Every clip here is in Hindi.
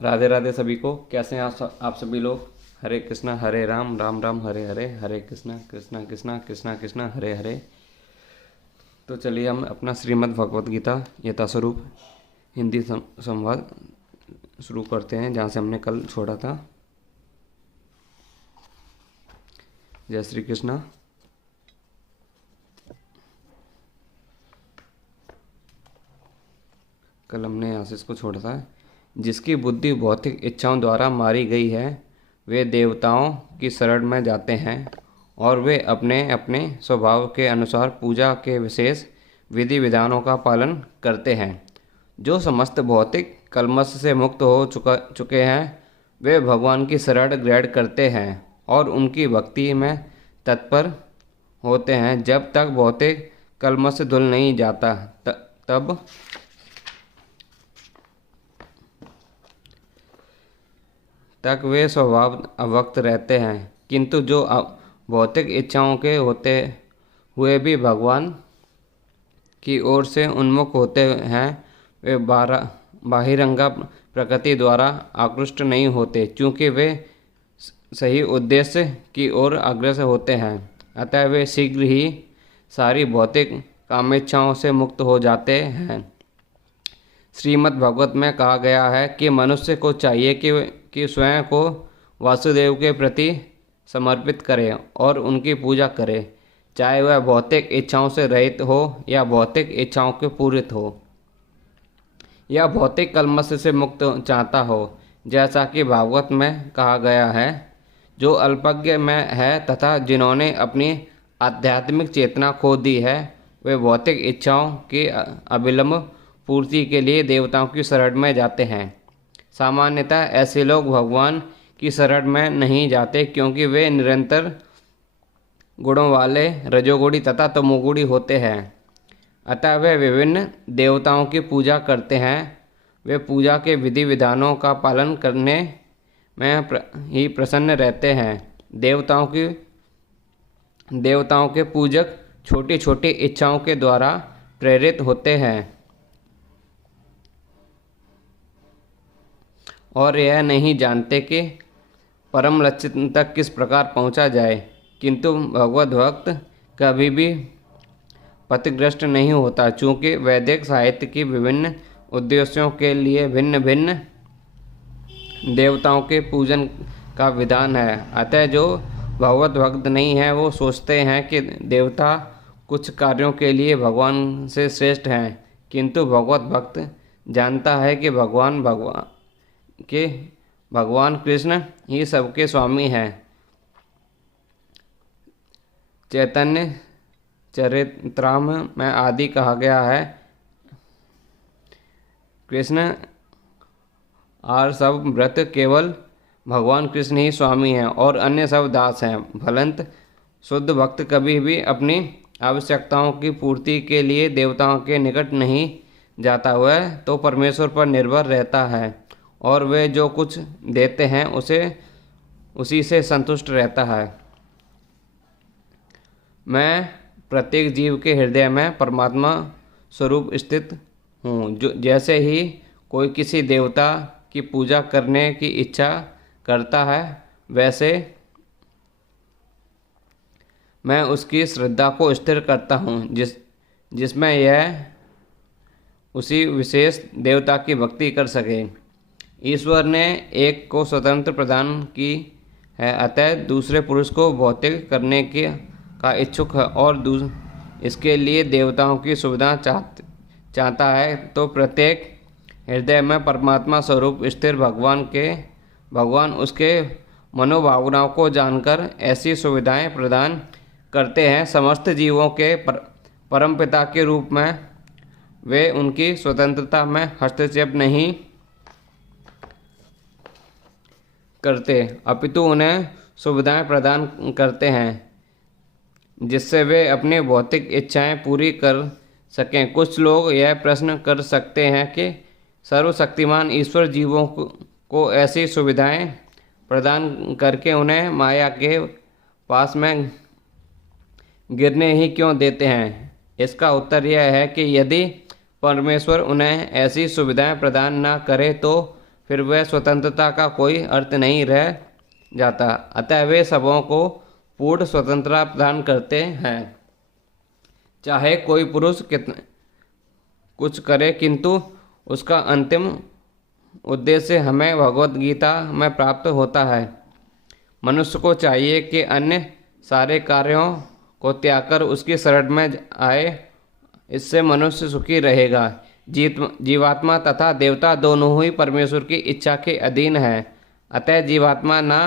राधे राधे सभी को। कैसे हैं आप सभी लोग। हरे कृष्णा हरे राम, राम राम हरे हरे, हरे कृष्णा कृष्णा कृष्णा कृष्णा कृष्णा हरे हरे। तो चलिए हम अपना श्रीमद् भगवत गीता यथास्वरूप हिंदी संवाद शुरू करते हैं जहाँ से हमने कल छोड़ा था। जय श्री कृष्णा। कल हमने यहाँ से इसको छोड़ा था। जिसकी बुद्धि भौतिक इच्छाओं द्वारा मारी गई है वे देवताओं की शरण में जाते हैं और वे अपने अपने स्वभाव के अनुसार पूजा के विशेष विधि विधानों का पालन करते हैं। जो समस्त भौतिक कलमश से मुक्त हो चुके हैं वे भगवान की शरण ग्रहण करते हैं और उनकी भक्ति में तत्पर होते हैं। जब तक भौतिक कलमश धुल नहीं जाता तब तक वे स्वभाव अवक्त रहते हैं, किंतु जो भौतिक इच्छाओं के होते हुए भी भगवान की ओर से उन्मुख होते हैं वे बाहिरंगा प्रकृति द्वारा आकृष्ट नहीं होते, क्योंकि वे सही उद्देश्य की ओर अग्रसर होते हैं। अतः वे शीघ्र ही सारी भौतिक कामेच्छाओं से मुक्त हो जाते हैं। श्रीमद् भगवत में कहा गया है कि मनुष्य को चाहिए कि स्वयं को वासुदेव के प्रति समर्पित करे और उनकी पूजा करे, चाहे वह भौतिक इच्छाओं से रहित हो या भौतिक इच्छाओं के पूरित हो या भौतिक कलमश से मुक्त चाहता हो। जैसा कि भागवत में कहा गया है, जो अल्पज्ञ में है तथा जिन्होंने अपनी आध्यात्मिक चेतना खो दी है वे भौतिक इच्छाओं की अविलंब पूर्ति के लिए देवताओं की शरण में जाते हैं। सामान्यतः ऐसे लोग भगवान की शरण में नहीं जाते, क्योंकि वे निरंतर गुणों वाले रजोगुणी तथा तमोगुणी होते हैं। अतः वे विभिन्न देवताओं की पूजा करते हैं। वे पूजा के विधि विधानों का पालन करने में ही प्रसन्न रहते हैं। देवताओं के पूजक छोटी छोटी इच्छाओं के द्वारा प्रेरित होते हैं और यह नहीं जानते कि परम लक्ष्य तक किस प्रकार पहुंचा जाए, किंतु भगवत भक्त कभी भी पथग्रस्त नहीं होता, चूँकि वैदिक साहित्य की विभिन्न उद्देश्यों के लिए भिन्न भिन्न देवताओं के पूजन का विधान है। अतः जो भगवत भक्त नहीं है वो सोचते हैं कि देवता कुछ कार्यों के लिए भगवान से श्रेष्ठ हैं, किंतु भगवत भक्त जानता है कि भगवान कृष्ण ही सबके स्वामी हैं। चैतन्य चरित्राम में आदि कहा गया है, कृष्ण और सब व्रत केवल भगवान कृष्ण ही स्वामी हैं और अन्य सब दास हैं। भलंत शुद्ध भक्त कभी भी अपनी आवश्यकताओं की पूर्ति के लिए देवताओं के निकट नहीं जाता, वह तो परमेश्वर पर निर्भर रहता है और वे जो कुछ देते हैं उसी से संतुष्ट रहता है। मैं प्रत्येक जीव के हृदय में परमात्मा स्वरूप स्थित हूँ। जो जैसे ही कोई किसी देवता की पूजा करने की इच्छा करता है वैसे मैं उसकी श्रद्धा को स्थिर करता हूँ जिसमें यह उसी विशेष देवता की भक्ति कर सके। ईश्वर ने एक को स्वतंत्र प्रदान की है, अतः दूसरे पुरुष को भौतिक करने का इच्छुक है और इसके लिए देवताओं की सुविधा चाहता है, तो प्रत्येक हृदय में परमात्मा स्वरूप स्थिर भगवान उसके मनोभावनाओं को जानकर ऐसी सुविधाएं प्रदान करते हैं। समस्त जीवों के परमपिता के रूप में वे उनकी स्वतंत्रता में हस्तक्षेप नहीं करते, अपितु उन्हें सुविधाएं प्रदान करते हैं जिससे वे अपनी भौतिक इच्छाएं पूरी कर सकें। कुछ लोग यह प्रश्न कर सकते हैं कि सर्वशक्तिमान ईश्वर जीवों को ऐसी सुविधाएं प्रदान करके उन्हें माया के पास में गिरने ही क्यों देते हैं। इसका उत्तर यह है कि यदि परमेश्वर उन्हें ऐसी सुविधाएं प्रदान न करे तो फिर वह स्वतंत्रता का कोई अर्थ नहीं रह जाता। अतः वे सबों को पूर्ण स्वतंत्रता प्रदान करते हैं। चाहे कोई पुरुष कितना कुछ करे, किंतु उसका अंतिम उद्देश्य हमें भगवत गीता में प्राप्त होता है। मनुष्य को चाहिए कि अन्य सारे कार्यों को त्याग कर उसकी शरण में आए। इससे मनुष्य सुखी रहेगा। जीवात्मा तथा देवता दोनों ही परमेश्वर की इच्छा के अधीन है। अतः जीवात्मा ना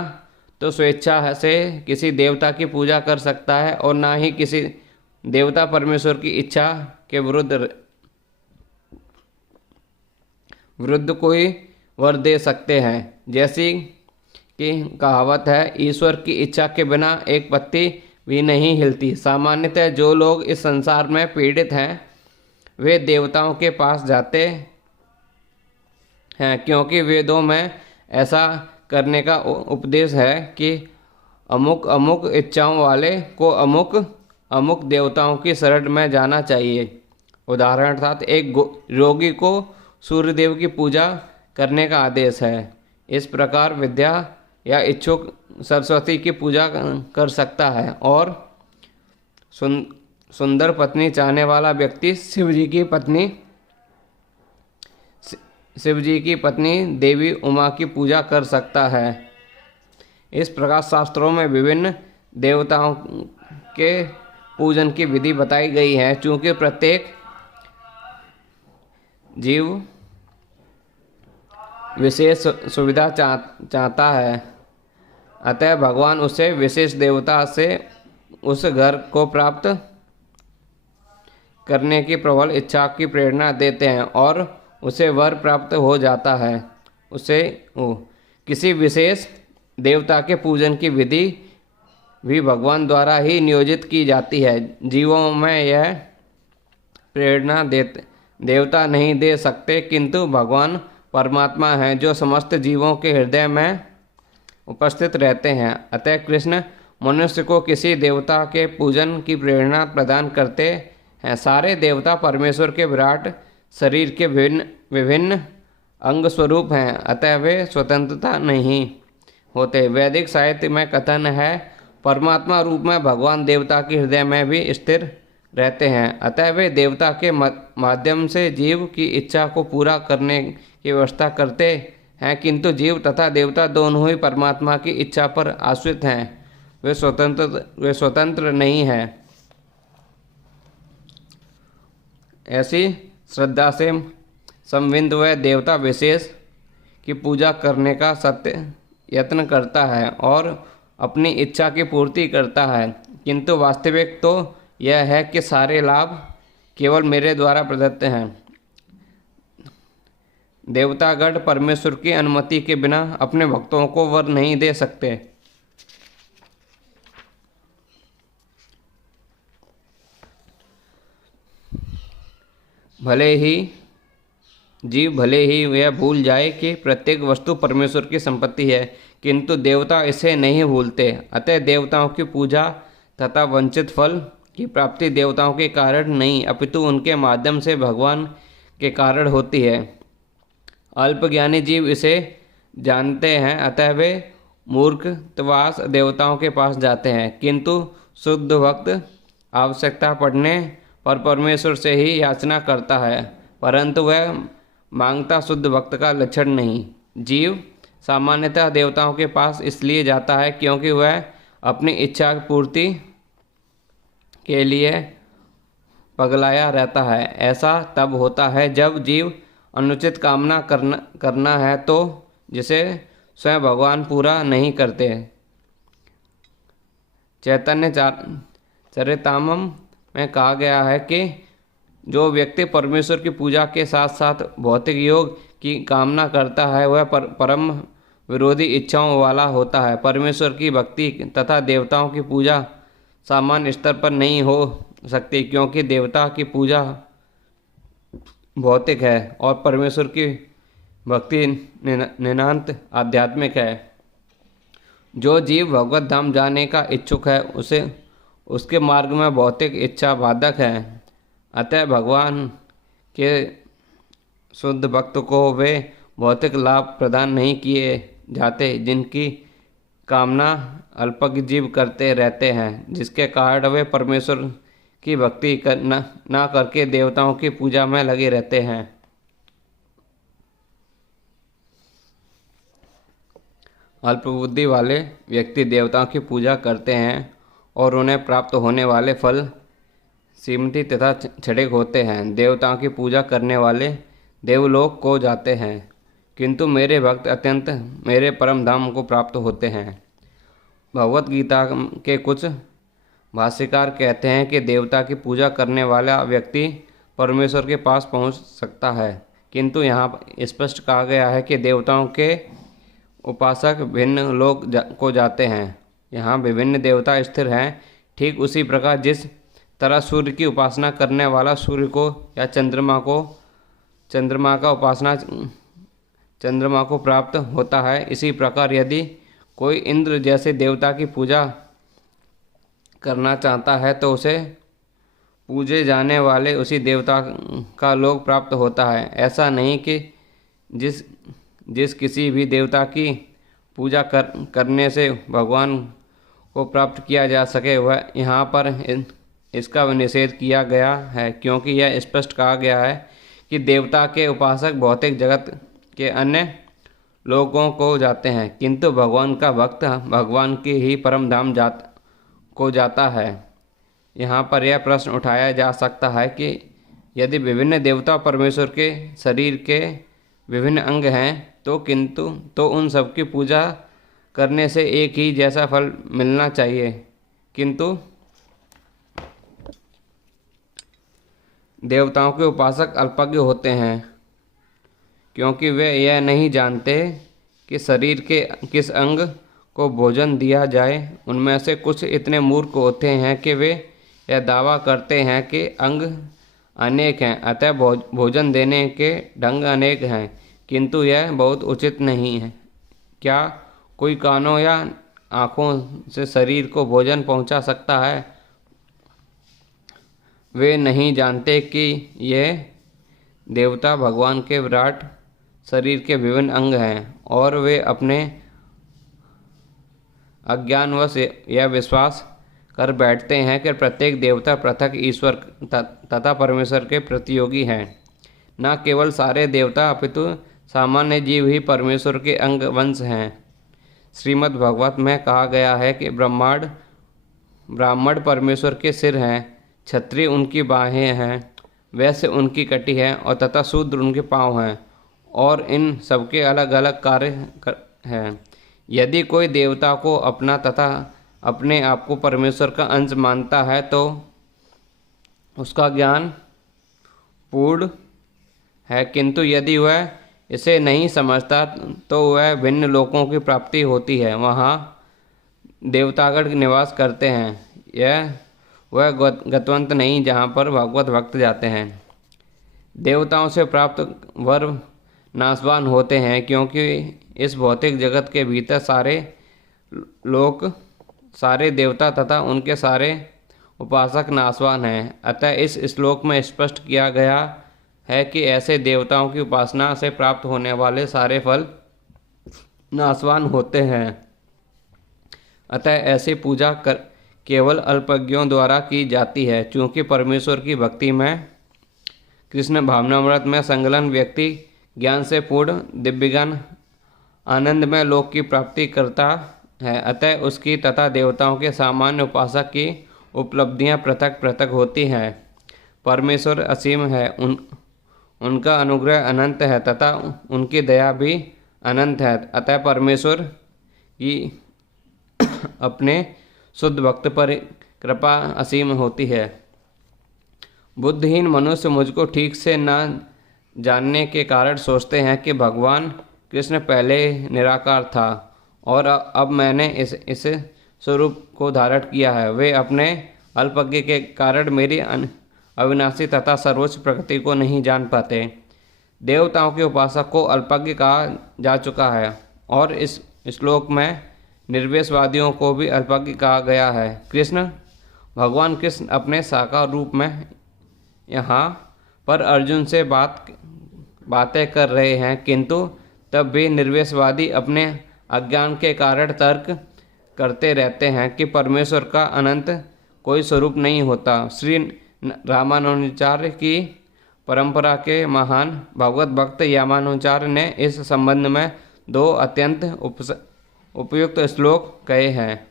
तो स्वेच्छा से किसी देवता की पूजा कर सकता है और ना ही किसी देवता परमेश्वर की इच्छा के विरुद्ध कोई वर दे सकते हैं। जैसी कि कहावत है, ईश्वर की इच्छा के बिना एक पत्ती भी नहीं हिलती। सामान्यतः जो लोग इस संसार में पीड़ित हैं वे देवताओं के पास जाते हैं, क्योंकि वेदों में ऐसा करने का उपदेश है कि अमुक अमुक इच्छाओं वाले को अमुक अमुक देवताओं की शरण में जाना चाहिए। उदाहरणार्थ एक रोगी को सूर्यदेव की पूजा करने का आदेश है। इस प्रकार विद्या या इच्छुक सरस्वती की पूजा कर सकता है और सुंदर पत्नी चाहने वाला व्यक्ति शिव जी की पत्नी देवी उमा की पूजा कर सकता है। इस प्रकार शास्त्रों में विभिन्न देवताओं के पूजन की विधि बताई गई है। चूँकि प्रत्येक जीव विशेष सुविधा चाहता है, अतः भगवान उसे विशेष देवता से उस घर को प्राप्त करने की प्रबल इच्छा की प्रेरणा देते हैं और उसे वर प्राप्त हो जाता है। किसी विशेष देवता के पूजन की विधि भी भगवान द्वारा ही नियोजित की जाती है। जीवों में यह प्रेरणा देवता नहीं दे सकते, किंतु भगवान परमात्मा है जो समस्त जीवों के हृदय में उपस्थित रहते हैं। अतः कृष्ण मनुष्य को किसी देवता के पूजन की प्रेरणा प्रदान करते हैं। सारे देवता परमेश्वर के विराट शरीर के विभिन्न अंग स्वरूप हैं, अतः वे स्वतंत्रता नहीं होते। वैदिक साहित्य में कथन है, परमात्मा रूप में भगवान देवता के हृदय में भी स्थिर रहते हैं। अतः वे देवता के माध्यम से जीव की इच्छा को पूरा करने की व्यवस्था करते हैं, किंतु जीव तथा देवता दोनों ही परमात्मा की इच्छा पर आश्रित हैं। वे स्वतंत्र नहीं हैं। ऐसी श्रद्धा से संविद वह देवता विशेष की पूजा करने का सत्य यत्न करता है और अपनी इच्छा की पूर्ति करता है, किंतु वास्तविक तो यह है कि सारे लाभ केवल मेरे द्वारा प्रदत्त हैं। देवतागण परमेश्वर की अनुमति के बिना अपने भक्तों को वर नहीं दे सकते। भले ही वह भूल जाए कि प्रत्येक वस्तु परमेश्वर की संपत्ति है, किंतु देवता इसे नहीं भूलते। अतः देवताओं की पूजा तथा वंचित फल की प्राप्ति देवताओं के कारण नहीं, अपितु उनके माध्यम से भगवान के कारण होती है। अल्पज्ञानी जीव इसे जानते हैं, अतः वे मूर्खत्वास देवताओं के पास जाते हैं, किंतु शुद्ध भक्त आवश्यकता पड़ने पर परमेश्वर से ही याचना करता है, परंतु वह मांगता शुद्ध भक्त का लक्षण नहीं। जीव सामान्यतः देवताओं के पास इसलिए जाता है क्योंकि वह अपनी इच्छा पूर्ति के लिए पगलाया रहता है। ऐसा तब होता है जब जीव अनुचित कामना करना है तो जिसे स्वयं भगवान पूरा नहीं करते। चैतन्य चरितामृत में कहा गया है कि जो व्यक्ति परमेश्वर की पूजा के साथ साथ भौतिक योग की कामना करता है वह परम विरोधी इच्छाओं वाला होता है। परमेश्वर की भक्ति तथा देवताओं की पूजा सामान्य स्तर पर नहीं हो सकती, क्योंकि देवता की पूजा भौतिक है और परमेश्वर की भक्ति नितांत आध्यात्मिक है। जो जीव भगवत धाम जाने का इच्छुक है उसे उसके मार्ग में भौतिक इच्छा बाधक है। अतः भगवान के शुद्ध भक्त को वे भौतिक लाभ प्रदान नहीं किए जाते, जिनकी कामना अल्पज्ञ जीव करते रहते हैं, जिसके कारण वे परमेश्वर की भक्ति ना करके देवताओं की पूजा में लगे रहते हैं। अल्पबुद्धि वाले व्यक्ति देवताओं की पूजा करते हैं और उन्हें प्राप्त होने वाले फल सीमित तथा क्षणिक होते हैं। देवताओं की पूजा करने वाले देवलोक को जाते हैं, किंतु मेरे भक्त अत्यंत मेरे परम धाम को प्राप्त होते हैं। भगवत गीता के कुछ भाष्यकार कहते हैं कि देवता की पूजा करने वाला व्यक्ति परमेश्वर के पास पहुंच सकता है, किंतु यहाँ स्पष्ट कहा गया है कि देवताओं के उपासक भिन्न लोक को जाते हैं। यहाँ विभिन्न देवता स्थिर हैं। ठीक उसी प्रकार जिस तरह सूर्य की उपासना करने वाला सूर्य को या चंद्रमा को प्राप्त होता है, इसी प्रकार यदि कोई इंद्र जैसे देवता की पूजा करना चाहता है तो उसे पूजे जाने वाले उसी देवता का लोक प्राप्त होता है। ऐसा नहीं कि जिस किसी भी देवता की पूजा करने से भगवान को प्राप्त किया जा सके, वह यहाँ पर इसका निषेध किया गया है, क्योंकि यह स्पष्ट कहा गया है कि देवता के उपासक भौतिक जगत के अन्य लोगों को जाते हैं, किंतु भगवान का भक्त भगवान की ही परम धाम को जाता है। यहाँ पर यह प्रश्न उठाया जा सकता है कि यदि विभिन्न देवता परमेश्वर के शरीर के विभिन्न अंग हैं तो उन सब की पूजा करने से एक ही जैसा फल मिलना चाहिए, किंतु देवताओं के उपासक अल्पज्ञ होते हैं, क्योंकि वे यह नहीं जानते कि शरीर के किस अंग को भोजन दिया जाए। उनमें से कुछ इतने मूर्ख होते हैं कि वे यह दावा करते हैं कि अंग अनेक हैं, अतः भोजन देने के ढंग अनेक हैं, किंतु यह बहुत उचित नहीं है। क्या कोई कानों या आँखों से शरीर को भोजन पहुंचा सकता है? वे नहीं जानते कि यह देवता भगवान के विराट शरीर के विभिन्न अंग हैं, और वे अपने अज्ञानवश यह विश्वास कर बैठते हैं कि प्रत्येक देवता पृथक ईश्वर तथा परमेश्वर के प्रतियोगी हैं। न केवल सारे देवता अपितु सामान्य जीव ही परमेश्वर के अंग वंश हैं। श्रीमद् भागवत में कहा गया है कि ब्राह्मण परमेश्वर के सिर हैं, क्षत्रिय उनकी बाहें हैं, वैश्य उनकी कटी है और तथा शूद्र उनके पाँव हैं, और इन सबके अलग अलग कार्य हैं। यदि कोई देवता को अपना तथा अपने आप को परमेश्वर का अंश मानता है तो उसका ज्ञान पूर्ण है, किंतु यदि वह इसे नहीं समझता तो वह भिन्न लोकों की प्राप्ति होती है। वहाँ देवतागण निवास करते हैं, वह गतवंत नहीं जहाँ पर भगवत भक्त जाते हैं। देवताओं से प्राप्त वर नाशवान होते हैं, क्योंकि इस भौतिक जगत के भीतर सारे देवता तथा उनके सारे उपासक नाशवान हैं। अतः इस श्लोक में स्पष्ट किया गया है कि ऐसे देवताओं की उपासना से प्राप्त होने वाले सारे फल नाशवान होते हैं। अतः ऐसी पूजा केवल अल्पज्ञों द्वारा की जाती है। चूँकि परमेश्वर की भक्ति में कृष्ण भावनामृत में संलग्न व्यक्ति ज्ञान से पूर्ण दिव्यज्ञान आनंदमय लोक की प्राप्ति करता है, अतः उसकी तथा देवताओं के सामान्य उपासक की उपलब्धियां पृथक पृथक होती हैं। परमेश्वर असीम है, उनका अनुग्रह अनंत है तथा उनकी दया भी अनंत है। अतः परमेश्वर की अपने शुद्ध भक्त पर कृपा असीम होती है। बुद्धिहीन मनुष्य मुझको ठीक से न जानने के कारण सोचते हैं कि भगवान कृष्ण पहले निराकार था और अब मैंने इस स्वरूप को धारण किया है। वे अपने अल्पज्ञ के कारण मेरी अविनाशी तथा सर्वोच्च प्रकृति को नहीं जान पाते। देवताओं के उपासक को अल्पज्ञ कहा जा चुका है और इस श्लोक में निर्वेशवादियों को भी अल्पज्ञ कहा गया है। भगवान कृष्ण अपने साकार रूप में यहाँ पर अर्जुन से बातें कर रहे हैं, किंतु तब भी निर्विशेषवादी अपने अज्ञान के कारण तर्क करते रहते हैं कि परमेश्वर का अनंत कोई स्वरूप नहीं होता। श्री रामानुजाचार्य की परंपरा के महान भगवत भक्त यामानुजाचार्य ने इस संबंध में 2 अत्यंत उपयुक्त श्लोक कहे हैं।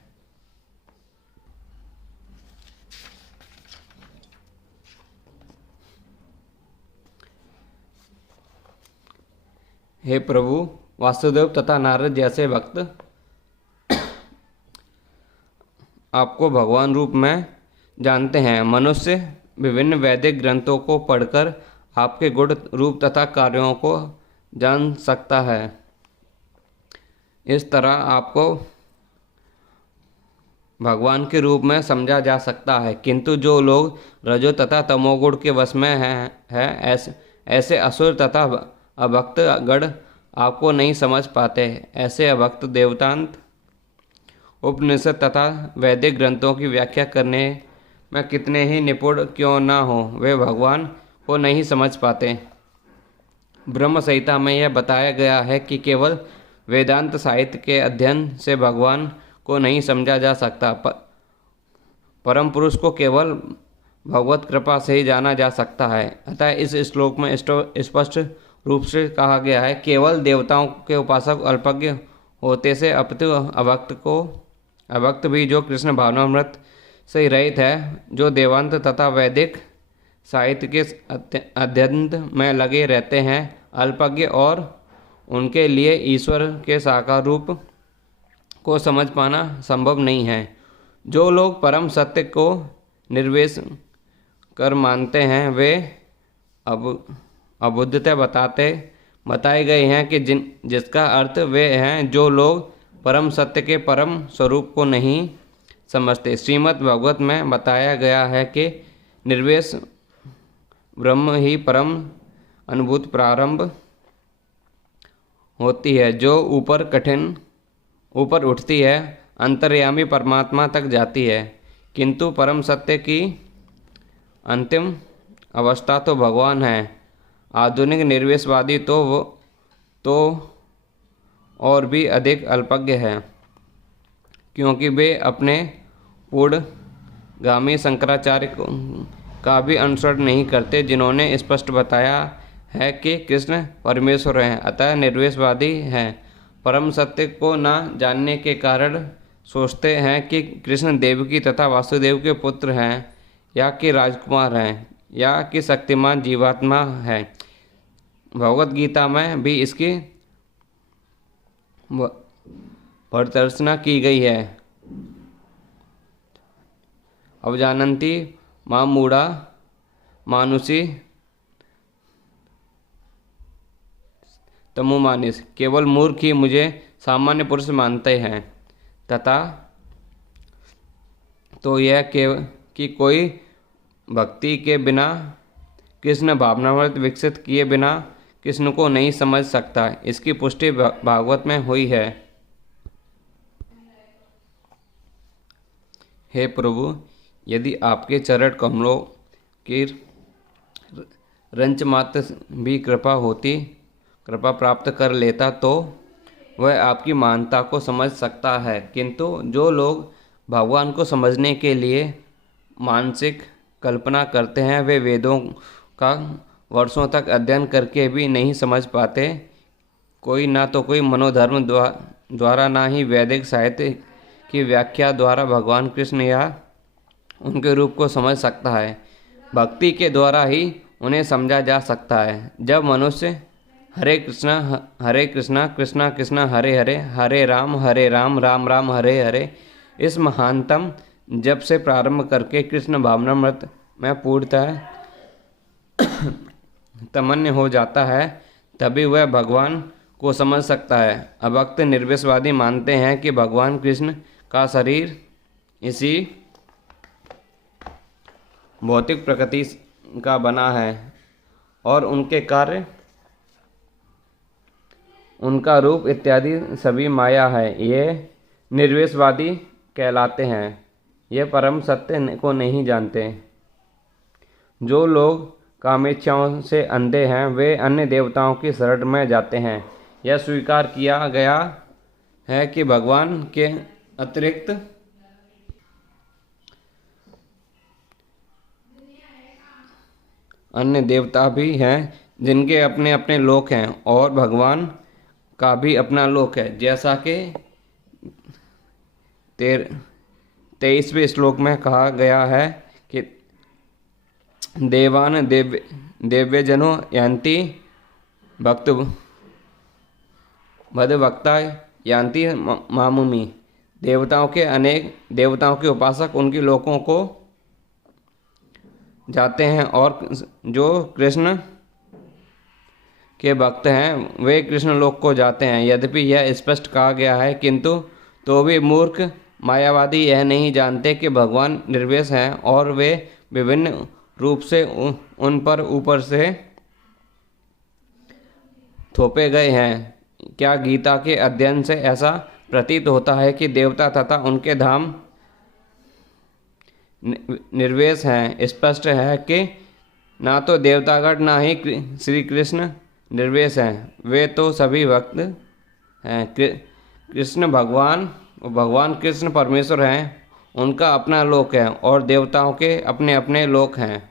हे प्रभु, वासुदेव तथा नारद जैसे भक्त आपको भगवान रूप में जानते हैं। मनुष्य विभिन्न वैदिक ग्रंथों को पढ़कर आपके गुण रूप तथा कार्यों को जान सकता है। इस तरह आपको भगवान के रूप में समझा जा सकता है। किंतु जो लोग रजो तथा तमोगुण के वश में हैं ऐसे असुर तथा अभक्त गण आपको नहीं समझ पाते। ऐसे अभक्त देवतांत उपनिषद तथा वैदिक ग्रंथों की व्याख्या करने में कितने ही निपुण क्यों न हो, वे भगवान को नहीं समझ पाते। ब्रह्म संहिता में यह बताया गया है कि केवल वेदांत साहित्य के अध्ययन से भगवान को नहीं समझा जा सकता। परम पुरुष को केवल भगवत कृपा से ही जाना जा सकता है। अतः इस श्लोक में स्पष्ट रूप से कहा गया है, केवल देवताओं के उपासक अल्पज्ञ होते से अपितु अभक्त भी जो कृष्ण भावनामृत से रहित है, जो देवांत तथा वैदिक साहित्य के अध्ययन में लगे रहते हैं, अल्पज्ञ और उनके लिए ईश्वर के साकार रूप को समझ पाना संभव नहीं है। जो लोग परम सत्य को निर्वेश कर मानते हैं, वे अबुद्धता बताए गए हैं कि जिसका अर्थ वे हैं जो लोग परम सत्य के परम स्वरूप को नहीं समझते। श्रीमद् भागवत में बताया गया है कि निर्वेश ब्रह्म ही परम अनुभूत प्रारंभ होती है, जो ऊपर उठती है, अंतर्यामी परमात्मा तक जाती है। किंतु परम सत्य की अंतिम अवस्था तो भगवान है। आधुनिक निर्वेशवादी तो और भी अधिक अल्पज्ञ है, क्योंकि वे अपने पूर्वगामी शंकराचार्य का भी अनुसरण नहीं करते, जिन्होंने स्पष्ट बताया है कि कृष्ण परमेश्वर हैं। अतः निर्वेशवादी हैं। परम सत्य को न जानने के कारण सोचते हैं कि कृष्ण देवकी तथा वासुदेव के पुत्र हैं, या कि राजकुमार हैं, या कि शक्तिमान जीवात्मा है। भगवत गीता में भी इसकी प्रदर्शना की गई है। अवजानन्ति मां मूढ़ा मानुषी तमुमानिस, केवल मूर्ख ही मुझे सामान्य पुरुष मानते हैं। तथा तो यह कि कोई भक्ति के बिना, कृष्ण भावनामृत विकसित किए बिना कृष्ण को नहीं समझ सकता। इसकी पुष्टि भागवत में हुई है। हे प्रभु, यदि आपके चरण कमलों की रंच मात्र भी कृपा प्राप्त कर लेता तो वह आपकी महानता को समझ सकता है। किंतु जो लोग भगवान को समझने के लिए मानसिक कल्पना करते हैं, वे वेदों का वर्षों तक अध्ययन करके भी नहीं समझ पाते। कोई ना तो कोई मनोधर्म द्वारा, ना ही वैदिक साहित्य की व्याख्या द्वारा भगवान कृष्ण या उनके रूप को समझ सकता है। भक्ति के द्वारा ही उन्हें समझा जा सकता है। जब मनुष्य हरे कृष्णा कृष्णा कृष्णा हरे हरे, हरे राम राम राम हरे हरे, इस महानतम जब से प्रारंभ करके कृष्ण भावनामृत में पूर्णतः तमन्य हो जाता है, तभी वह भगवान को समझ सकता है। अभक्त निर्वेशवादी मानते हैं कि भगवान कृष्ण का शरीर इसी भौतिक प्रकृति का बना है और उनके कार्य, उनका रूप इत्यादि सभी माया है। ये निर्वेशवादी कहलाते हैं। ये परम सत्य को नहीं जानते। जो लोग कामेच्छाओं से अंधे हैं, वे अन्य देवताओं की शरण में जाते हैं। यह स्वीकार किया गया है कि भगवान के अतिरिक्त अन्य देवता भी हैं जिनके अपने अपने लोक हैं और भगवान का भी अपना लोक है। जैसा कि 23वें श्लोक में कहा गया है कि देवान दिव्यजनो यान्ति भक्त भक्ता यान्ति मामुमि। देवताओं के उपासक उनके लोकों को जाते हैं और जो कृष्ण के भक्त हैं वे कृष्ण लोक को जाते हैं। यद्यपि यह स्पष्ट कहा गया है, किंतु तो भी मूर्ख मायावादी यह नहीं जानते कि भगवान निर्वेश हैं और वे विभिन्न रूप से उन पर ऊपर से थोपे गए हैं। क्या गीता के अध्ययन से ऐसा प्रतीत होता है कि देवता तथा उनके धाम निर्वेश हैं? स्पष्ट है कि ना तो देवतागण ना ही श्री कृष्ण निर्वेश हैं, वे तो सभी भक्त हैं। कृष्ण भगवान कृष्ण परमेश्वर हैं, उनका अपना लोक है और देवताओं के अपने अपने लोक हैं।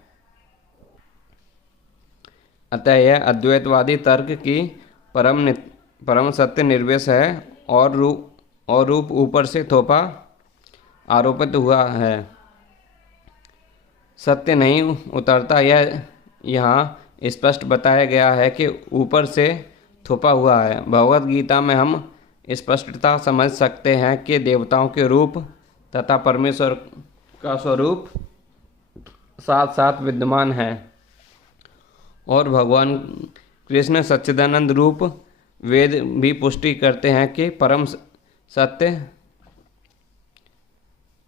अतः यह अद्वैतवादी तर्क की परम सत्य निर्वेश है और रूप ऊपर से थोपा आरोपित हुआ है। सत्य नहीं उतरता। यह यहाँ स्पष्ट बताया गया है कि ऊपर से थोपा हुआ है। भगवद गीता में हम स्पष्टता समझ सकते हैं कि देवताओं के रूप तथा परमेश्वर का स्वरूप साथ साथ विद्यमान है और भगवान कृष्ण सच्चिदानंद रूप वेद भी पुष्टि करते हैं कि परम सत्य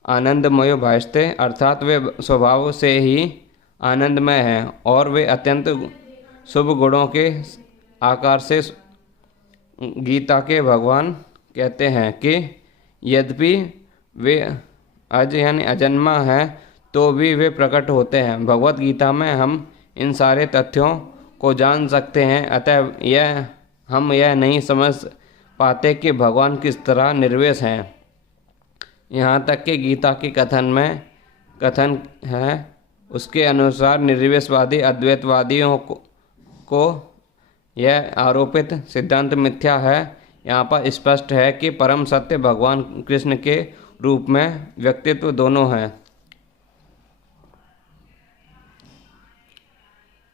आनंदमय भाषते, अर्थात वे स्वभाव से ही आनंदमय हैं और वे अत्यंत शुभ गुणों के आकार से गीता के भगवान कहते हैं कि यद्यपि वे अज यानी अजन्मा हैं तो भी वे प्रकट होते हैं। भगवत गीता में हम इन सारे तथ्यों को जान सकते हैं। अतः हम यह नहीं समझ पाते कि भगवान किस तरह निर्वेश हैं। यहाँ तक कि गीता के कथन है उसके अनुसार निर्विशेषवादी अद्वैतवादियों को यह आरोपित सिद्धांत मिथ्या है। यहाँ पर स्पष्ट है कि परम सत्य भगवान कृष्ण के रूप में व्यक्तित्व दोनों हैं।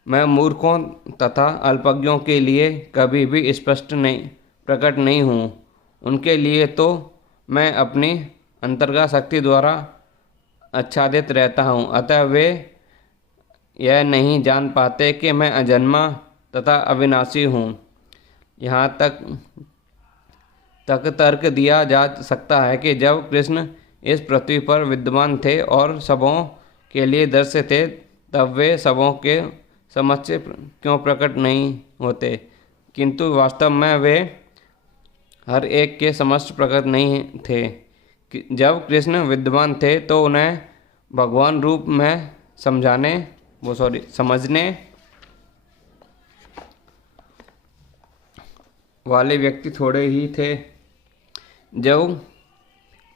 मैं मूर्खों तथा अल्पज्ञों के लिए कभी भी प्रकट नहीं हूँ। उनके लिए तो मैं अपनी अंतर्गत शक्ति द्वारा आच्छादित रहता हूँ। अतः वे यह नहीं जान पाते कि मैं अजन्मा तथा अविनाशी हूँ। यहाँ तक तर्क दिया जा सकता है कि जब कृष्ण इस पृथ्वी पर विद्यमान थे और सबों के लिए दृश्य थे, तब वे सबों के समक्ष क्यों प्रकट नहीं होते, किंतु वास्तव में वे हर एक के समक्ष प्रकट नहीं थे। जब कृष्ण विद्यमान थे तो उन्हें भगवान रूप में समझने वाले व्यक्ति थोड़े ही थे। जब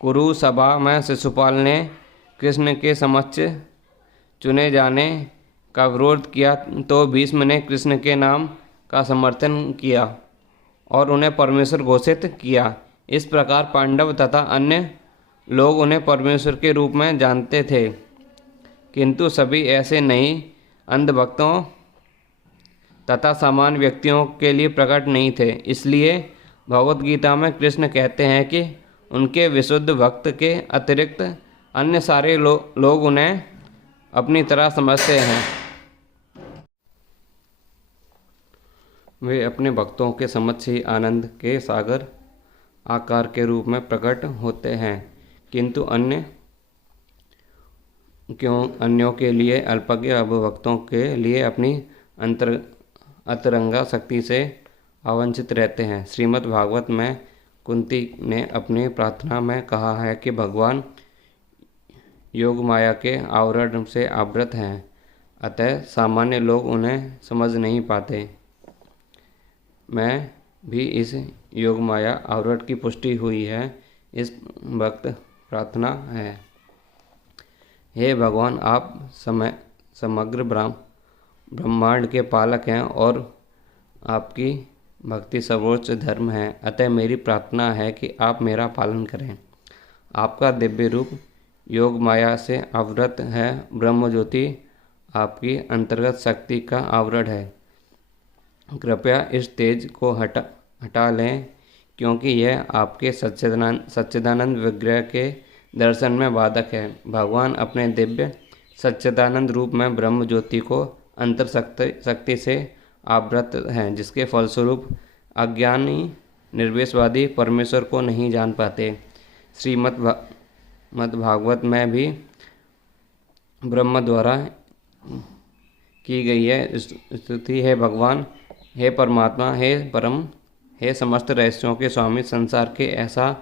कुरु सभा में शिशुपाल ने कृष्ण के समक्ष चुने जाने का विरोध किया तो भीष्म ने कृष्ण के नाम का समर्थन किया और उन्हें परमेश्वर घोषित किया। इस प्रकार पांडव तथा अन्य लोग उन्हें परमेश्वर के रूप में जानते थे, किंतु सभी ऐसे नहीं अंधभक्तों तथा सामान्य व्यक्तियों के लिए प्रकट नहीं थे। इसलिए भगवद गीता में कृष्ण कहते हैं कि उनके विशुद्ध भक्त के अतिरिक्त अन्य सारे लोग उन्हें अपनी तरह समझते हैं। वे अपने भक्तों के समक्ष ही आनंद के सागर आकार के रूप में प्रकट होते हैं, किंतु अन्यों के लिए अल्पज्ञ अभक्तों के लिए अपनी अंतरंगा शक्ति से अवंचित रहते हैं। श्रीमद् भागवत में कुंती ने अपनी प्रार्थना में कहा है कि भगवान योग माया के आवरण से आवृत हैं, अतः सामान्य लोग उन्हें समझ नहीं पाते। मैं भी इस योग माया आवरण की पुष्टि हुई है। इस वक्त प्रार्थना है, हे भगवान, आप समग्र ब्रह्मांड के पालक हैं और आपकी भक्ति सर्वोच्च धर्म है। अतः मेरी प्रार्थना है कि आप मेरा पालन करें। आपका दिव्य रूप योग माया से आवृत है। ब्रह्म ज्योति आपकी अंतर्गत शक्ति का आवरण है। कृपया इस तेज को हटा लें, क्योंकि यह आपके सच्चिदानंद विग्रह के दर्शन में बाधक है। भगवान अपने दिव्य सच्चिदानंद रूप में ब्रह्म ज्योति को अंतर शक्ति से आवृत हैं, जिसके फलस्वरूप अज्ञानी निर्विशवादी परमेश्वर को नहीं जान पाते। श्रीमद् भागवत में भी ब्रह्म द्वारा की गई है स्तुति, है भगवान, हे परमात्मा, हे परम, हे समस्त रहस्यों के स्वामी, संसार के ऐसा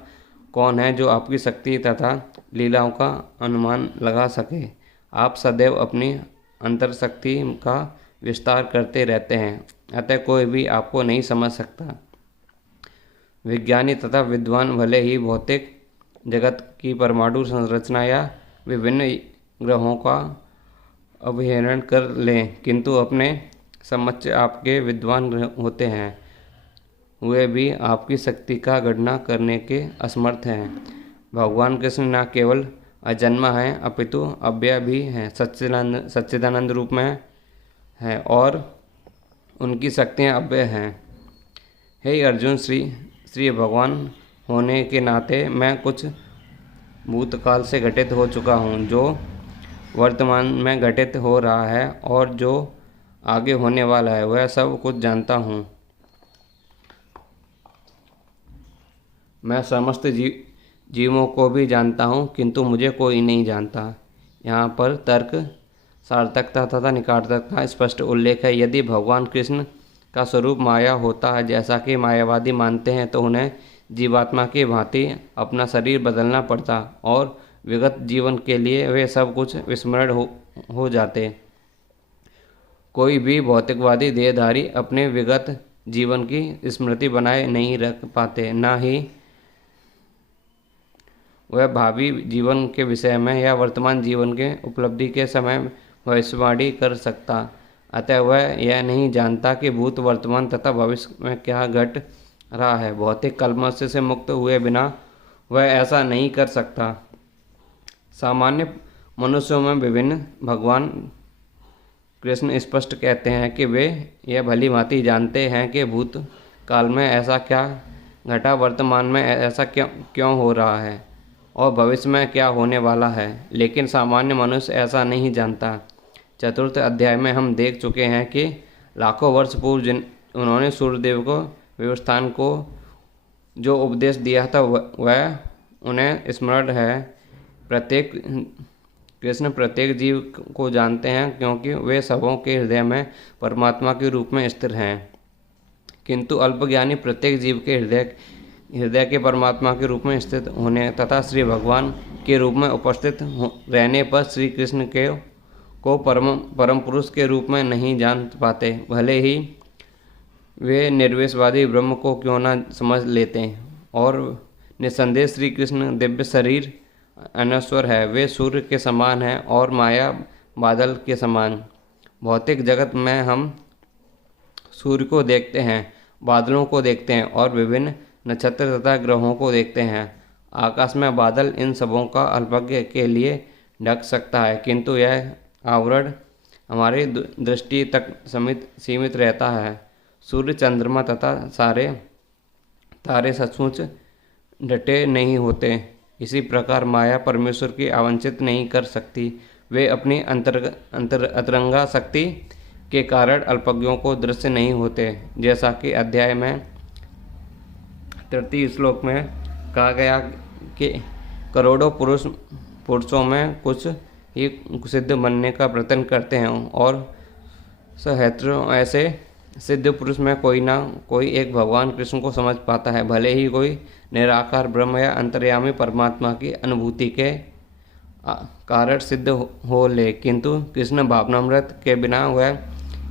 कौन है जो आपकी शक्ति तथा लीलाओं का अनुमान लगा सके। आप सदैव अपनी अंतर्शक्ति का विस्तार करते रहते हैं, अतः कोई भी आपको नहीं समझ सकता। विज्ञानी तथा विद्वान भले ही भौतिक जगत की परमाणु संरचना या विभिन्न ग्रहों का अभिहरण कर लें, किंतु अपने समक्ष आपके विद्वान होते हैं वे भी आपकी शक्ति का गणना करने के असमर्थ हैं। भगवान कृष्ण न केवल अजन्मा हैं अपितु अव्यय भी हैं, सच्चिदानंद रूप में हैं और उनकी शक्तियाँ अव्यय हैं। हे अर्जुन, श्री भगवान होने के नाते मैं कुछ भूतकाल से घटित हो चुका हूँ, जो वर्तमान में घटित हो रहा है और जो आगे होने वाला है, वह सब कुछ जानता हूँ। मैं समस्त जीवों को भी जानता हूँ, किंतु मुझे कोई नहीं जानता। यहाँ पर तर्क, सार्थकता तथा निकार्थक का स्पष्ट उल्लेख है। यदि भगवान कृष्ण का स्वरूप माया होता है, जैसा कि मायावादी मानते हैं, तो उन्हें जीवात्मा की भांति अपना शरीर बदलना पड़ता और विगत जीवन के लिए वे सब कुछ विस्मरण हो जाते। कोई भी भौतिकवादी देहधारी अपने विगत जीवन की स्मृति बनाए नहीं रख पाते, ना ही वह भावी जीवन के विषय में या वर्तमान जीवन के उपलब्धि के समय भविष्यवाणी कर सकता। अतः वह यह नहीं जानता कि भूत, वर्तमान तथा भविष्य में क्या घट रहा है। भौतिक कल्मश से मुक्त हुए बिना वह ऐसा नहीं कर सकता। सामान्य मनुष्यों में विभिन्न भगवान कृष्ण स्पष्ट कहते हैं कि वे यह भली भांति जानते हैं कि भूत काल में ऐसा क्या घटा, वर्तमान में ऐसा क्यों हो रहा है और भविष्य में क्या होने वाला है, लेकिन सामान्य मनुष्य ऐसा नहीं जानता। चतुर्थ अध्याय में हम देख चुके हैं कि लाखों वर्ष पूर्व उन्होंने सूर्यदेव को व्यवस्थान को जो उपदेश दिया था वह उन्हें स्मरण है। कृष्ण प्रत्येक जीव को जानते हैं, क्योंकि वे सबों के हृदय में परमात्मा के रूप में स्थिर हैं, किंतु अल्पज्ञानी प्रत्येक जीव के हृदय के परमात्मा के रूप में स्थित होने तथा श्री भगवान के रूप में उपस्थित रहने पर श्री कृष्ण को परम पुरुष के रूप में नहीं जान पाते, भले ही वे निर्विशवादी ब्रह्म को क्यों न समझ लेते हैं। और निस्संदेह श्री कृष्ण दिव्य शरीर अनश्वर है, वे सूर्य के समान हैं और माया बादल के समान। भौतिक जगत में हम सूर्य को देखते हैं, बादलों को देखते हैं और विभिन्न नक्षत्र तथा ग्रहों को देखते हैं। आकाश में बादल इन सबों का अल्पज्ञ के लिए ढक सकता है, किंतु यह आवरण हमारी दृष्टि तक सीमित रहता है। सूर्य, चंद्रमा तथा सारे तारे सचमुच डटे नहीं होते। इसी प्रकार माया परमेश्वर की आवंचित नहीं कर सकती। वे अपनी अंतरंगा शक्ति के कारण अल्पज्ञों को दृश्य नहीं होते, जैसा कि अध्याय में 33 श्लोक में कहा गया कि करोड़ों पुरुषों में कुछ ही सिद्ध बनने का प्रयत्न करते हैं और सहस्त्रों ऐसे सिद्ध पुरुष में कोई ना कोई एक भगवान कृष्ण को समझ पाता है। भले ही कोई निराकार ब्रह्म या अंतर्यामी परमात्मा की अनुभूति के कारण सिद्ध हो ले, किंतु कृष्ण भावनामृत के बिना वह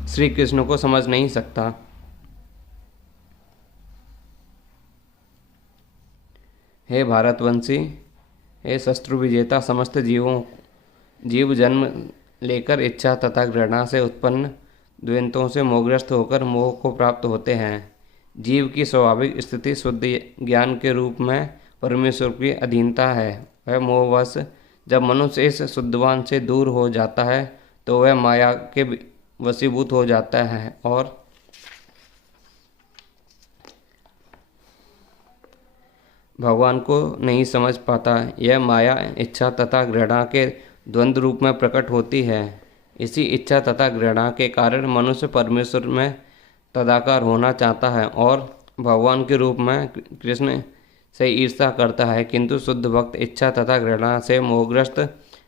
श्री कृष्ण को समझ नहीं सकता। हे भारतवंशी, हे शत्रु विजेता, समस्त जीव जन्म लेकर इच्छा तथा घृणा से उत्पन्न द्वंद्वों से मोहग्रस्त होकर मोह को प्राप्त होते हैं। जीव की स्वाभाविक स्थिति शुद्ध ज्ञान के रूप में परमेश्वर की अधीनता है। वह मोहवश जब मनुष्य इस शुद्धवान से दूर हो जाता है तो वह माया के वशीभूत हो जाता है और भगवान को नहीं समझ पाता। यह माया इच्छा तथा घृणा के द्वंद्व रूप में प्रकट होती है। इसी इच्छा तथा घृणा के कारण मनुष्य परमेश्वर में तदाकार होना चाहता है और भगवान के रूप में कृष्ण से ईर्ष्या करता है, किंतु शुद्ध भक्त इच्छा तथा घृणा से मोहग्रस्त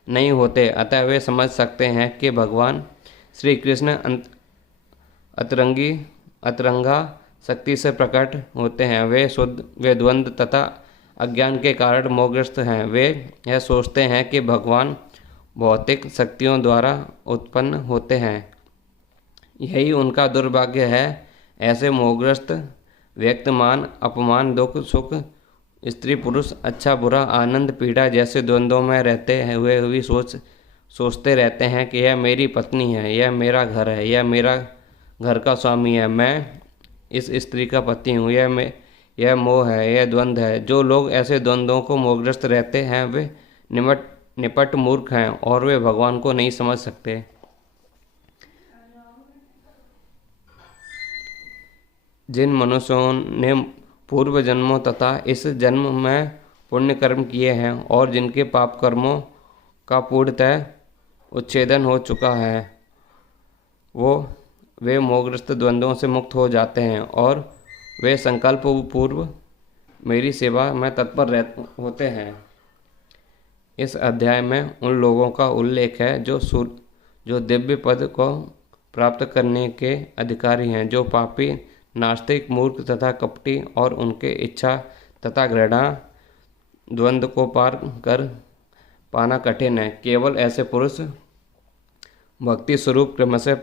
नहीं होते। अतः वे समझ सकते हैं कि भगवान श्री कृष्ण अतरंगा शक्ति से प्रकट होते हैं। वे द्वंद्व तथा अज्ञान के कारण मोहग्रस्त हैं। वे यह सोचते हैं कि भगवान भौतिक शक्तियों द्वारा उत्पन्न होते हैं। यही उनका दुर्भाग्य है। ऐसे मोहग्रस्त व्यक्ति मान अपमान, दुख सुख, स्त्री पुरुष, अच्छा बुरा, आनंद पीड़ा जैसे द्वंद्वों में रहते हुए भी सोचते रहते हैं कि यह मेरी पत्नी है, यह मेरा घर है, यह मेरा घर का स्वामी है, मैं इस स्त्री का पति हूँ, यह मोह है, यह द्वंद्व है। जो लोग ऐसे द्वंद्वों को मोहग्रस्त रहते हैं वे निपट मूर्ख हैं और वे भगवान को नहीं समझ सकते। जिन मनुष्यों ने पूर्व जन्मों तथा इस जन्म में पुण्य कर्म किए हैं और जिनके पाप कर्मों का पूर्णतः उच्छेदन हो चुका है, वे मोहग्रस्त द्वंद्वों से मुक्त हो जाते हैं और वे संकल्प पूर्व मेरी सेवा में तत्पर होते हैं। इस अध्याय में उन लोगों का उल्लेख है जो दिव्य पद को प्राप्त करने के अधिकारी हैं, जो पापी, नास्तिक, मूर्ख तथा कपटी और उनके इच्छा तथा घृणा द्वंद्व को पार कर पाना कठिन है। केवल ऐसे पुरुष भक्ति स्वरूप क्रमशः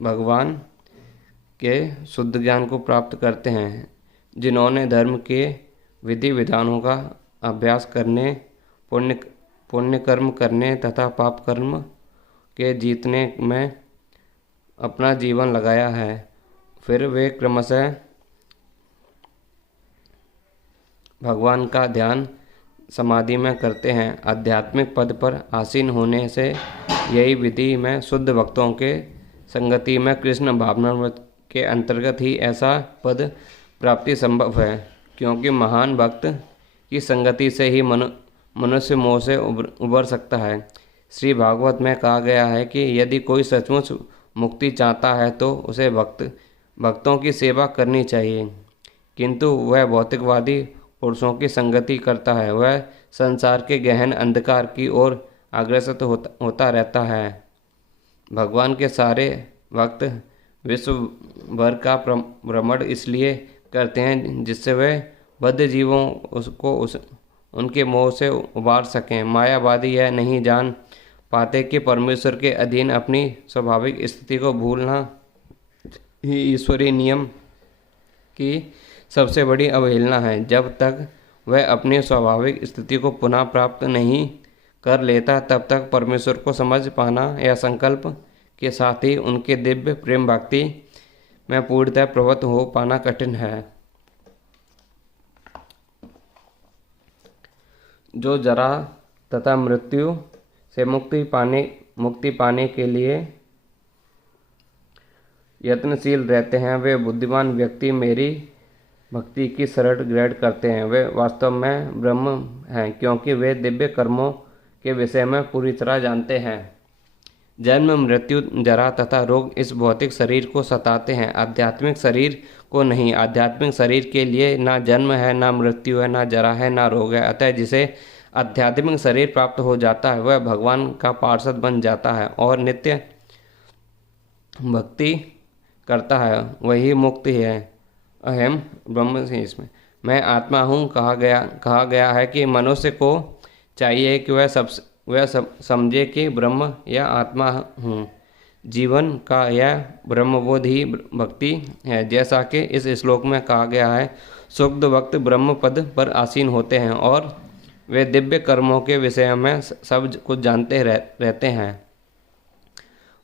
भगवान के शुद्ध ज्ञान को प्राप्त करते हैं, जिन्होंने धर्म के विधि विधानों का अभ्यास करने, पुण्य कर्म करने तथा पाप कर्म के जीतने में अपना जीवन लगाया है। फिर वे क्रमशः भगवान का ध्यान समाधि में करते हैं। आध्यात्मिक पद पर आसीन होने से यही विधि में शुद्ध भक्तों के संगति में कृष्ण भावनामृत के अंतर्गत ही ऐसा पद प्राप्ति संभव है, क्योंकि महान भक्त की संगति से ही मनुष्य मोह से उबर सकता है। श्री भागवत में कहा गया है कि यदि कोई सचमुच मुक्ति चाहता है तो उसे भक्तों की सेवा करनी चाहिए, किंतु वह भौतिकवादी पुरुषों की संगति करता है, वह संसार के गहन अंधकार की ओर अग्रसर होता रहता है। भगवान के सारे भक्त विश्व भर का भ्रमण इसलिए करते हैं जिससे वे बद्ध जीवों को उनके मोह से उबार सकें। मायावादी यह नहीं जान पाते कि परमेश्वर के अधीन अपनी स्वाभाविक स्थिति को भूलना ही ईश्वरीय नियम की सबसे बड़ी अवहेलना है। जब तक वह अपनी स्वाभाविक स्थिति को पुनः प्राप्त नहीं कर लेता तब तक परमेश्वर को समझ पाना या संकल्प के साथ ही उनके दिव्य प्रेम भक्ति में पूर्णतः प्रवृत्त हो पाना कठिन है। जो जरा तथा मृत्यु से मुक्ति पाने के लिए यत्नशील रहते हैं, वे बुद्धिमान व्यक्ति मेरी भक्ति की शरण ग्रहण करते हैं। वे वास्तव में ब्रह्म हैं, क्योंकि वे दिव्य कर्मों के विषय में पूरी तरह जानते हैं। जन्म, मृत्यु, जरा तथा रोग इस भौतिक शरीर को सताते हैं, आध्यात्मिक शरीर को नहीं। आध्यात्मिक शरीर के लिए ना जन्म है, ना मृत्यु है, ना जरा है, ना रोग है। अतः जिसे आध्यात्मिक शरीर प्राप्त हो जाता है वह भगवान का पार्षद बन जाता है और नित्य भक्ति करता है, वही मुक्ति है। अहम ब्रह्म से इसमें मैं आत्मा हूँ कहा गया है कि मनुष्य को चाहिए कि वह समझे कि ब्रह्म या आत्मा हूँ। जीवन का यह ब्रह्मबोध ही भक्ति है। जैसा कि इस श्लोक में कहा गया है, सुग्ध भक्त ब्रह्म पद पर आसीन होते हैं और वे दिव्य कर्मों के विषय में सब कुछ जानते रहते हैं।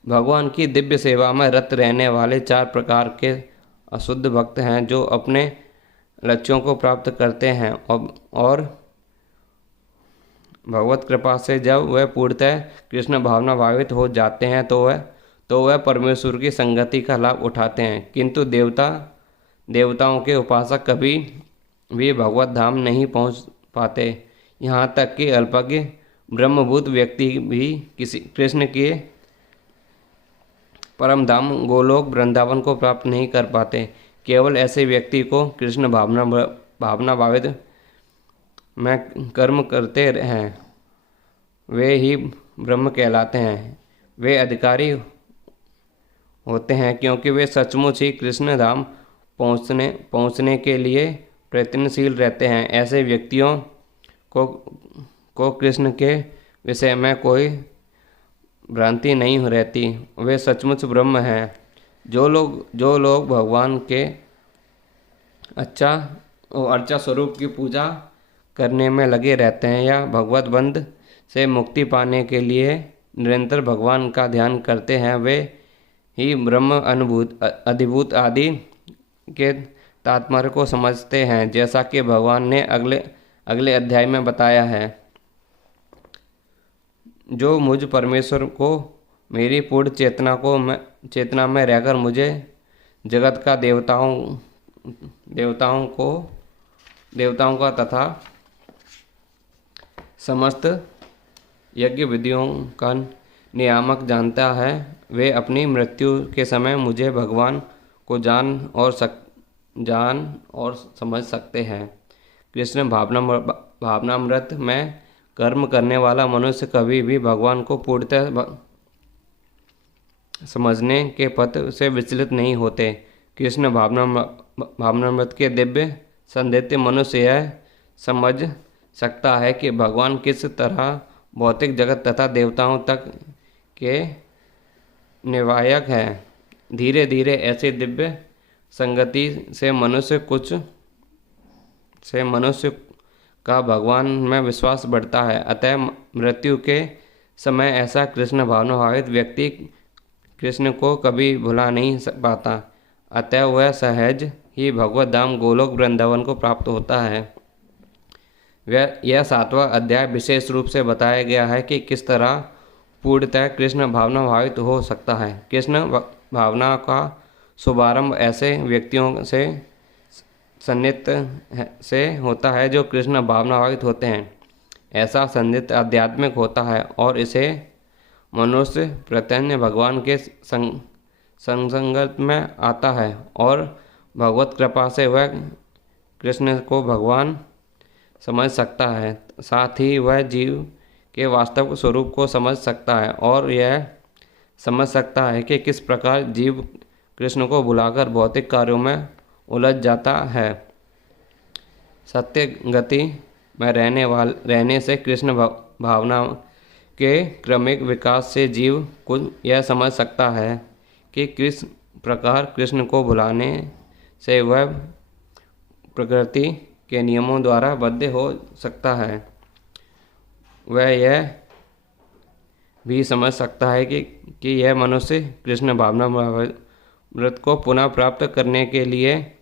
भगवान की दिव्य सेवा में रत रहने वाले 4 प्रकार के अशुद्ध भक्त हैं जो अपने लक्ष्यों को प्राप्त करते हैं और भगवत कृपा से जब वह पूर्णतः कृष्ण भावना भावित हो जाते हैं तो वह परमेश्वर की संगति का लाभ उठाते हैं। किंतु देवताओं के उपासक कभी भी भगवत धाम नहीं पहुंच पाते। यहाँ तक कि अल्पज्ञ ब्रह्मभूत व्यक्ति भी किसी कृष्ण के परम धाम गोलोक वृंदावन को प्राप्त नहीं कर पाते। केवल ऐसे व्यक्ति को कृष्ण भावना भावित में कर्म करते हैं वे ही ब्रह्म कहलाते हैं। वे अधिकारी होते हैं क्योंकि वे सचमुच ही कृष्ण धाम पहुँचने के लिए प्रयत्नशील रहते हैं। ऐसे व्यक्तियों को कृष्ण के विषय में कोई भ्रांति नहीं रहती, वे सचमुच ब्रह्म हैं। जो लोग भगवान के अर्चा स्वरूप की पूजा करने में लगे रहते हैं या भगवत बंध से मुक्ति पाने के लिए निरंतर भगवान का ध्यान करते हैं, वे ही ब्रह्म अधिभूत आदि के तात्पर्य को समझते हैं। जैसा कि भगवान ने अगले अध्याय में बताया है, जो मुझ परमेश्वर को मेरी पूर्ण चेतना में रहकर मुझे जगत का देवताओं का तथा समस्त यज्ञ विधियों का नियामक जानता है, वे अपनी मृत्यु के समय मुझे भगवान को जान और समझ सकते हैं। कृष्ण भावनामृत में कर्म करने वाला मनुष्य कभी भी भगवान को पूर्णतः समझने के पथ से विचलित नहीं होते। कृष्ण भावनामृत के दिव्य संदिग्ध मनुष्य यह समझ सकता है कि भगवान किस तरह भौतिक जगत तथा देवताओं तक के निवायक है। धीरे धीरे ऐसी दिव्य संगति से मनुष्य का भगवान में विश्वास बढ़ता है। अतः मृत्यु के समय ऐसा कृष्ण भावनाभावित व्यक्ति कृष्ण को कभी भुला नहीं पाता। अतः वह सहज ही भगवत धाम गोलोक वृंदावन को प्राप्त होता है। यह 7वां अध्याय विशेष रूप से बताया गया है कि किस तरह पूर्णतः कृष्ण भावना भावित हो सकता है। कृष्ण भावना का शुभारंभ ऐसे व्यक्तियों से सन्निहित से होता है जो कृष्ण भावना भावित होते हैं। ऐसा सन्निहित आध्यात्मिक होता है और इसे मनुष्य प्रत्यन्य भगवान के संसंगत में आता है और भगवत कृपा से वह कृष्ण को भगवान समझ सकता है। साथ ही वह जीव के वास्तविक स्वरूप को समझ सकता है और यह समझ सकता है कि किस प्रकार जीव कृष्ण को भुलाकर भौतिक कार्यों में उलझ जाता है। सत्य गति में रहने से कृष्ण भावना के क्रमिक विकास से जीव को यह समझ सकता है कि किस प्रकार कृष्ण को भुलाने से वह प्रकृति के नियमों द्वारा बद्ध हो सकता है। वह यह भी समझ सकता है कि यह मनुष्य कृष्ण भावनामृत को पुनः प्राप्त करने के लिए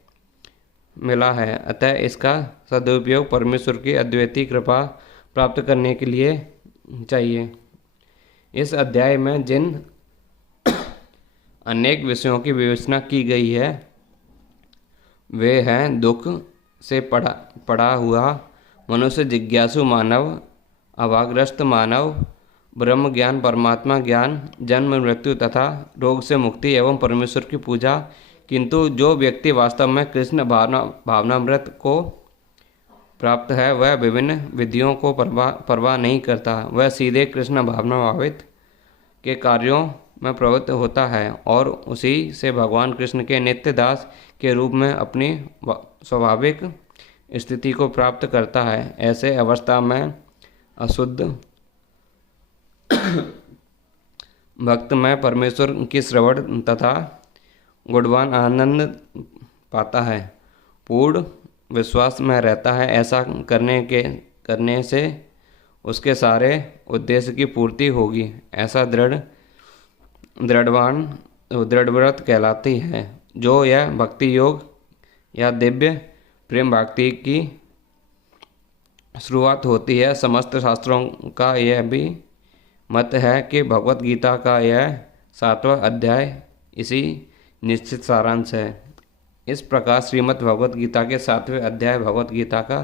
मिला है। अतः इसका सदुपयोग परमेश्वर की अद्वितीय कृपा प्राप्त करने के लिए चाहिए। इस अध्याय में जिन अनेक विषयों की विवेचना की गई है वे हैं दुख से पड़ा हुआ मनुष्य, जिज्ञासु मानव, अभाग्रस्त मानव, ब्रह्म ज्ञान, परमात्मा ज्ञान, जन्म मृत्यु तथा रोग से मुक्ति एवं परमेश्वर की पूजा। किंतु जो व्यक्ति वास्तव में कृष्ण भावनामृत को प्राप्त है वह विभिन्न विधियों को परवाह नहीं करता। वह सीधे कृष्ण भावनाभावित के कार्यों में प्रवृत्त होता है और उसी से भगवान कृष्ण के नित्य दास के रूप में अपनी स्वाभाविक स्थिति को प्राप्त करता है। ऐसे अवस्था में अशुद्ध भक्त में परमेश्वर की श्रवण तथा गुणवान आनंद पाता है, पूर्ण विश्वास में रहता है। ऐसा करने से उसके सारे उद्देश्य की पूर्ति होगी। ऐसा दृढ़व्रत कहलाती है। जो यह भक्ति योग या दिव्य प्रेम भक्ति की शुरुआत होती है। समस्त शास्त्रों का यह भी मत है कि भगवत गीता का यह 7वां अध्याय इसी निश्चित सारांश है। इस प्रकार श्रीमद् भगवत गीता के 7वें अध्याय भगवत गीता का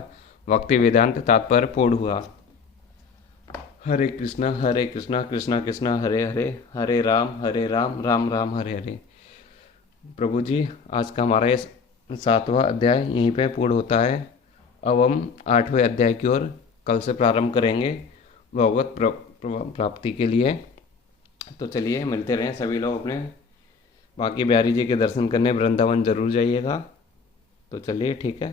भक्ति वेदांत तात्पर्य पूर्ण हुआ। हरे कृष्णा कृष्णा कृष्णा हरे हरे, हरे राम राम राम हरे हरे। प्रभु जी, आज का हमारा ये 7वां अध्याय यहीं पे पूर्ण होता है। अब हम 8वें अध्याय की ओर कल से प्रारंभ करेंगे भगवत प्राप्ति के लिए। तो चलिए मिलते रहें सभी लोग। अपने बाकी बिहारी जी के दर्शन करने वृंदावन जरूर जाइएगा। तो चलिए ठीक है।